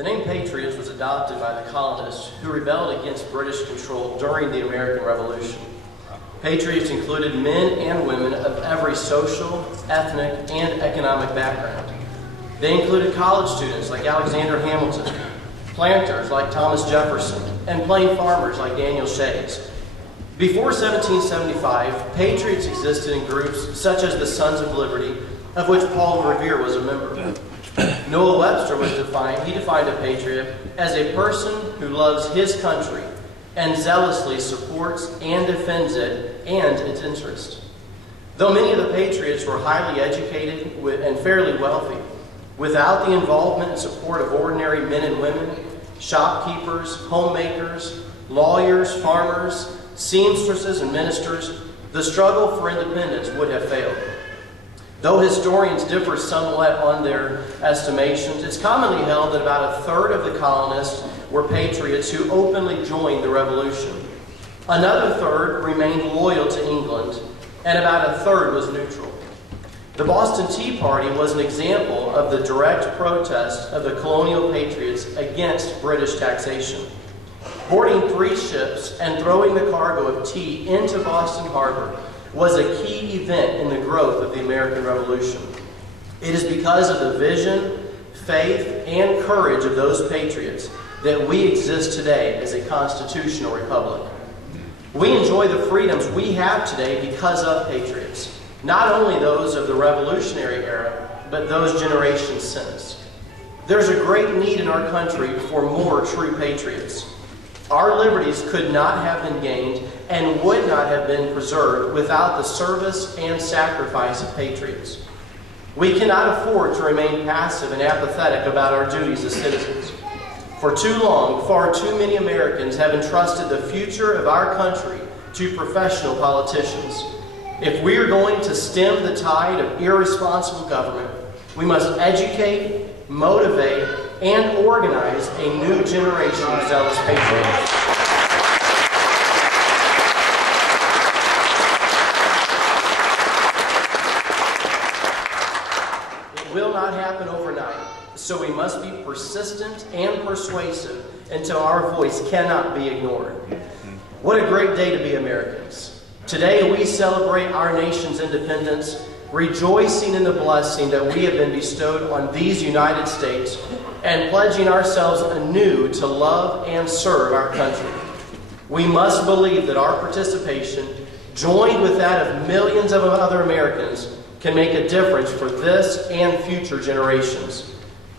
The name Patriots was adopted by the colonists who rebelled against British control during the American Revolution. Patriots included men and women of every social, ethnic, and economic background. They included college students like Alexander Hamilton, planters like Thomas Jefferson, and plain farmers like Daniel Shays. Before 1775, Patriots existed in groups such as the Sons of Liberty, of which Paul Revere was a member. Noah Webster defined a patriot as a person who loves his country and zealously supports and defends it and its interests. Though many of the patriots were highly educated and fairly wealthy, without the involvement and support of ordinary men and women, shopkeepers, homemakers, lawyers, farmers, seamstresses, and ministers, the struggle for independence would have failed. Though historians differ somewhat on their estimations, it's commonly held that about a third of the colonists were patriots who openly joined the Revolution. Another third remained loyal to England, and about a third was neutral. The Boston Tea Party was an example of the direct protest of the colonial patriots against British taxation. Boarding 3 ships and throwing the cargo of tea into Boston Harbor was a key event in the growth of the American Revolution. It is because of the vision, faith, and courage of those patriots that we exist today as a constitutional republic. We enjoy the freedoms we have today because of patriots, not only those of the Revolutionary era, but those generations since. There's a great need in our country for more true patriots. Our liberties could not have been gained and would not have been preserved without the service and sacrifice of patriots. We cannot afford to remain passive and apathetic about our duties as citizens. For too long, far too many Americans have entrusted the future of our country to professional politicians. If we are going to stem the tide of irresponsible government, we must educate, motivate, and organize a new generation of zealous patriots. It will not happen overnight, so we must be persistent and persuasive until our voice cannot be ignored. What a great day to be Americans. Today we celebrate our nation's independence, rejoicing in the blessing that we have been bestowed on these United States, and pledging ourselves anew to love and serve our country. We must believe that our participation, joined with that of millions of other Americans, can make a difference for this and future generations.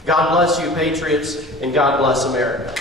God bless you, patriots, and God bless America.